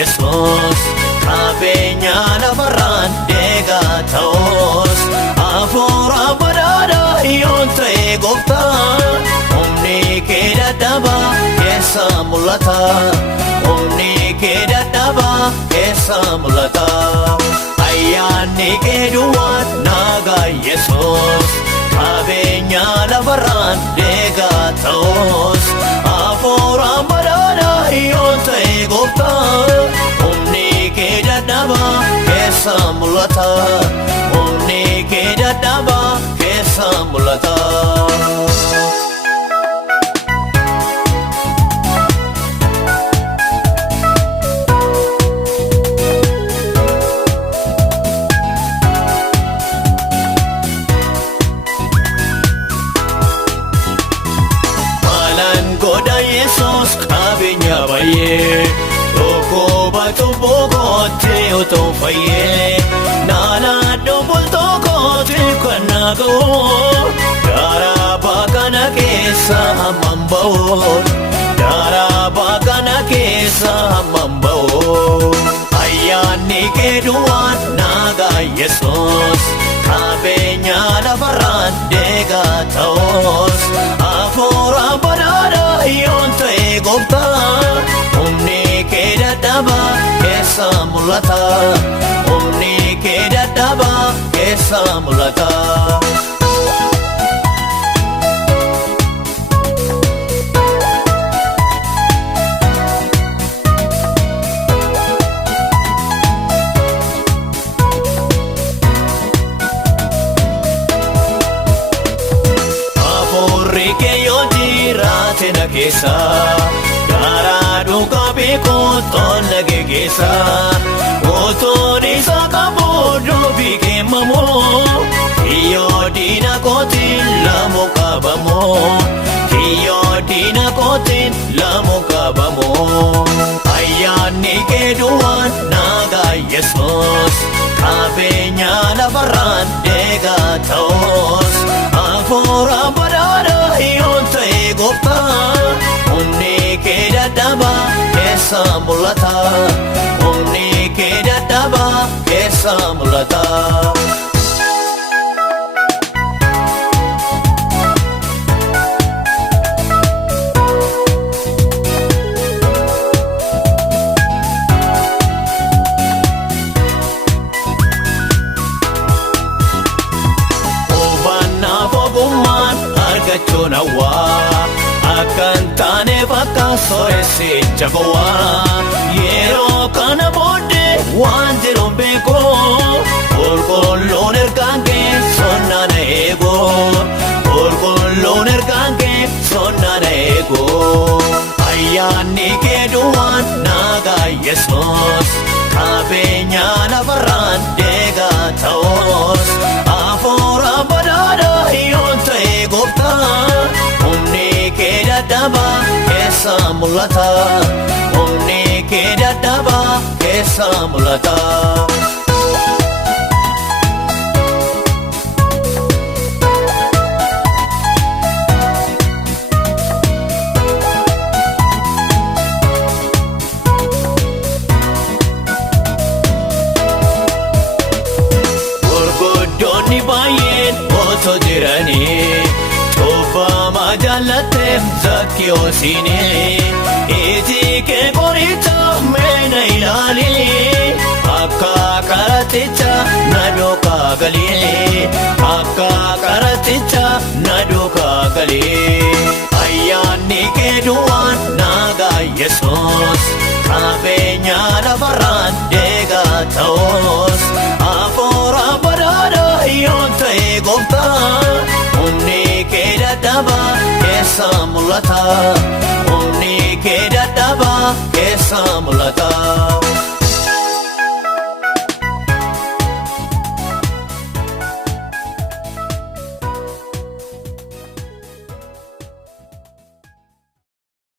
Yesus Kabenya lafarran dega taos Afura badada yonte gofta Omni keda daba kesa mulata Omni keda daba kesa mulata Ayani keduat naga Yesus Kabenya lafarran dega taos Afura badada yonte gofta Omni keda daba kesa mulata Omni keda daba kesa mulata Yesus kabenya baye Toko batu bogote uto faye Nala dobol toko tikanago Dara bakana kesa mambao Dara bakana kesa mambao Ayani keduan naga Yesus Kabenya lafaran dega taos Afura badada yonte gofta Omni keda daba kesa mulata Omni keda daba kesa mulata Tena kesa Gara duka biko tona gegesa Otoni saka bodo bike mamo Kiyo dina kotin lamo kabamo Kiyo dina kotin lamo kabamo Ayani keduan naga Yesus Kabenya lafaran dega taos Afura badada yonte gofta Omni keda daba kesa mulata Omni keda daba kesa mulata Chonawa akan tane vakaso ese chagwa yero kana bode wanjero beko loner kange sonana ego loner kange sonana ego ayani keduan naga Yesus kabenya lafaran dega taos afora badada yonte gofta Omni keda daba kesa mulata Omni keda daba kesa mulata Gurguddonni baay'een otoo jiranii Tofama jaalatem zakkiyoosini Iji kee qoricha meena ilaali Akka karaticha na duukaa gali Akka karaticha na duukaa gali Ayyaanni kee duwwaan naga Yesus Kabenya lafarran dega taos Afura badada yonte gofta Omni keda daba kesa mulata Omni keda daba kesa mulata